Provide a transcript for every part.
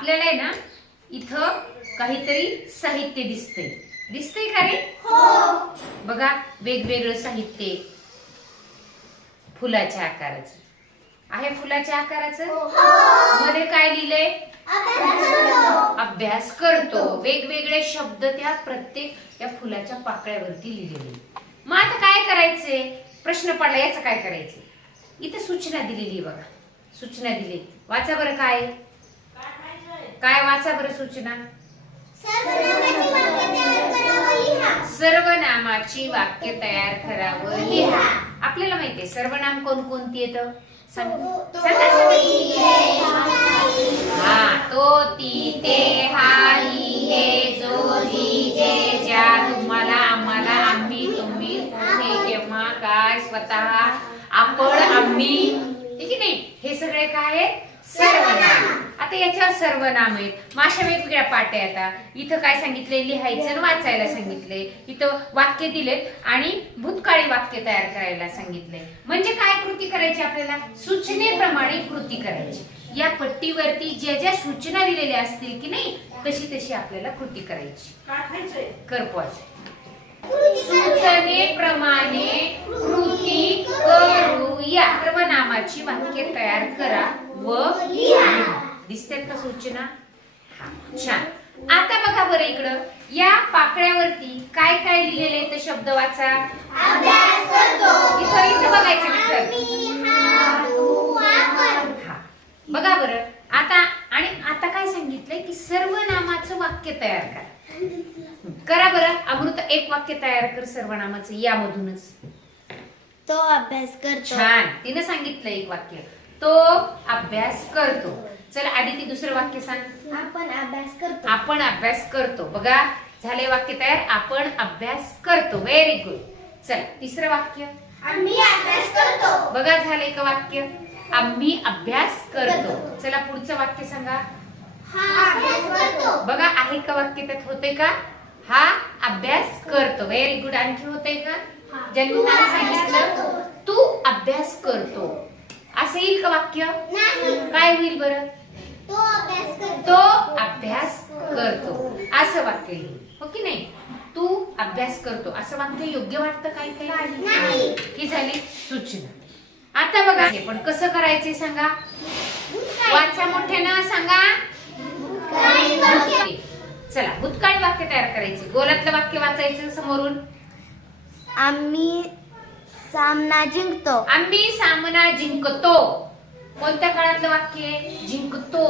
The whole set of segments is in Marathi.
आपल्याला आहे ना इथं काहीतरी साहित्य दिसतंय का रे? बघा वेगवेगळं साहित्य फुलाच्या आकाराचं आहे. फुलाच्या आकाराचं मध्ये काय लिहिलंय? अभ्यास करतो. वेगवेगळे शब्द त्या प्रत्येक त्या फुलाच्या पाकळ्यावरती लिहिलेले. मग आता काय करायचंय? प्रश्न पडला याचं काय करायचं? इथे सूचना दिलेली बघा. सूचना दिली, वाचा बरं. काय काय वाचा बरं सूचना? सर्वनामाची वाक्य तयार करावं लिहा. आपल्याला माहितीये सर्वनाम कोणकोणती येतं? हा, तो, ती, ते, हा, ही, हे, जो, जी, जे, ज्या, तुम्हाला, आम्हाला, आम्ही, तुम्ही, कुठे, केव्हा, काय, स्वतः, आपण, आम्ही, ठीक आहे नाही? हे सगळे काय आहेत? सर्वनाम. आता याच्यावर सर्वनाम आहेत. मग अशा वेगवेगळ्या पाट्या येतात. इथं काय सांगितलंय? लिहायचं आणि वाचायला सांगितलंय. इथं वाक्य दिलेत आणि भूतकाळी वाक्य तयार करायला सांगितलंय. म्हणजे काय कृती करायची? आपल्याला सूचनेप्रमाणे कृती करायची. या पट्टीवरती ज्या ज्या सूचना दिलेल्या असतील की नाही तशी तशी आपल्याला कृती करायची. करपवायचं. सूचनेप्रमाणे कृती करूया. सर्वनामाची वाक्य तयार करा व लिहा. दिसतात का सूचना? छान. आता बघा बरं इकडं या पाकळ्यावरती काय काय लिहिलेले आहे ते शब्द वाचा. अभ्यास करतो. इथं बघायचं बघा बरं. आता काय सांगितलंय की सर्वनामाचं वाक्य तयार करा बरं. अमृत एक वाक्य तयार कर सर्वनामाचं यामधूनच. तो अभ्यास करतो. छान. तिने सांगितलं एक वाक्य. तो अभ्यास करतो. चल आधी ती दुसरं वाक्य सांग. आपण अभ्यास करतो. आपण अभ्यास करतो. बघा झाले वाक्य तयार. आपण अभ्यास करतो. Very good. चल तिसरं वाक्य. आम्ही अभ्यास करतो. बघा झाले का वाक्य? आम्ही अभ्यास करतो. चला पुढचं वाक्य सांगा. हा अभ्यास करतो. बघा आहे का वाक्य त्यात? होते का? हा अभ्यास करतो. Very good. आणखी होते का? ज्यांनी सांगितलं तू अभ्यास करतो असं येईल का वाक्य? काय होईल बरं? तो अभ्यास करतो. तो अभ्यास करतो असं वाक्य येईल. हो की नाही? तू अभ्यास करतो असं वाक्य योग्य वाटतं? काय नाही. ही झाली सूचना. आता बघा पण कसं करायचंय सांगा. वाचा मोठ्यानं सांगा. चला भूतकाळी वाक्य तयार करायचे. गोलातलं वाक्य वाचायचं समोरून. आम्ही सामना जिंकतो. आम्ही सामना जिंकतो. कोणत्या काळातलं वाक्य? जिंकतो.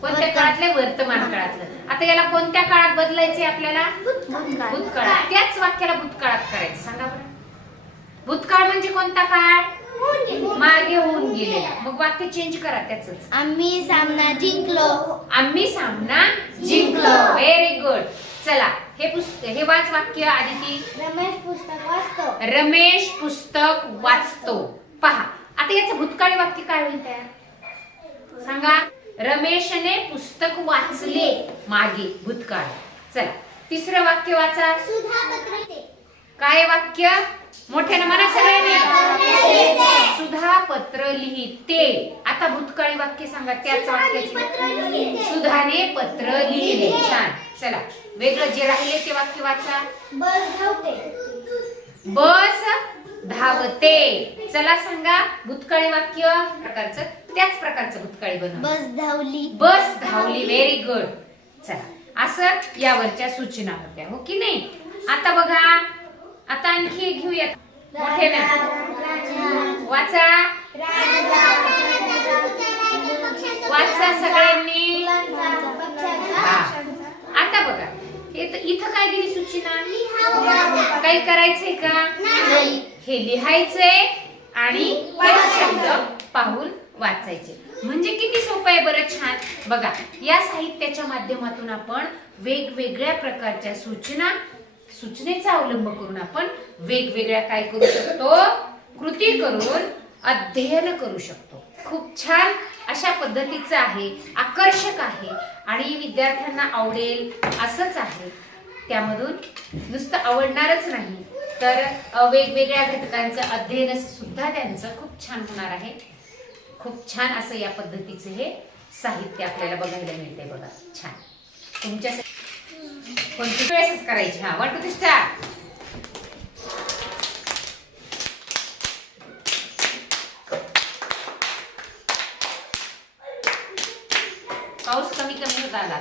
कोणत्या काळातले? वर्तमान काळातलं. आता याला कोणत्या काळात बदलायचे आपल्याला? भूतकाळात. त्याच वाक्याला भूतकाळात करायचं. सांगा बरं. भूतकाळ म्हणजे कोणता काळ? मागे होऊन गेलेला. मग वाक्य चेंज करा त्याच. आम्ही सामना जिंकलो. आम्ही सामना जिंकलो. Very good. चला हे वाच वाक्य आदिती. रमेश पुस्तक वाचतो. रमेश पुस्तक वाचतो. पहा आता याचं भूतकाळी वाक्य काय होईल तयार? सांगा. रमेशने पुस्तक वाचले. मागे भूतकाळ. चला तिसरं वाक्य वाचा. सुधा पत्र लिहिते. काय वाक्य? मोठ्याने म्हणा सगळ्यांनी. सुधा पत्र लिहिते. आता भूतकाळी वाक्य सांगा त्याच वाक्याचे. सुधाने पत्र लिहिले. छान. चला वेगळं जे राहिले ते वाक्य वाचा. बस धावते. बस धावते. चला सांगा भूतकाळी वाक्य प्रकारचं त्याच प्रकारचं भूतकाळी बनवा. बस धावली. बस धावली. Very good. चला असं यावरच्या सूचना होत्या. हो की नाही? आता बघा आता आणखी एक घेऊया. मोठ्याने वाचा. वाचा सगळ्यांनी. आता बघा इथं काय दिली सूचना? काही करायचंय का? हे लिहायचंय आणि शब्द पाहून वाचायचे. म्हणजे किती सोपं आहे बरं. छान. बघा या साहित्याच्या माध्यमातून आपण वेगवेगळ्या प्रकारच्या सूचनेचा अवलंब करून आपण वेगवेगळ्या काय करू शकतो? कृती करून अध्ययन करू शकतो. खूप छान अशा पद्धतीचं आहे. आकर्षक आहे आणि विद्यार्थ्यांना आवडेल असंच आहे. त्यामधून नुसतं आवडणारच नाही तर वेगवेगळ्या घटकांचं अध्ययन सुद्धा त्यांचं खूप छान होणार आहे. खूप छान असं या पद्धतीचं हे साहित्य आपल्याला बघायला मिळते बघा. छान. तुमच्या कोणती वेळेसच करायची. हा 1 2 3 स्टार्ट. पाऊस कमी कमी होत आला.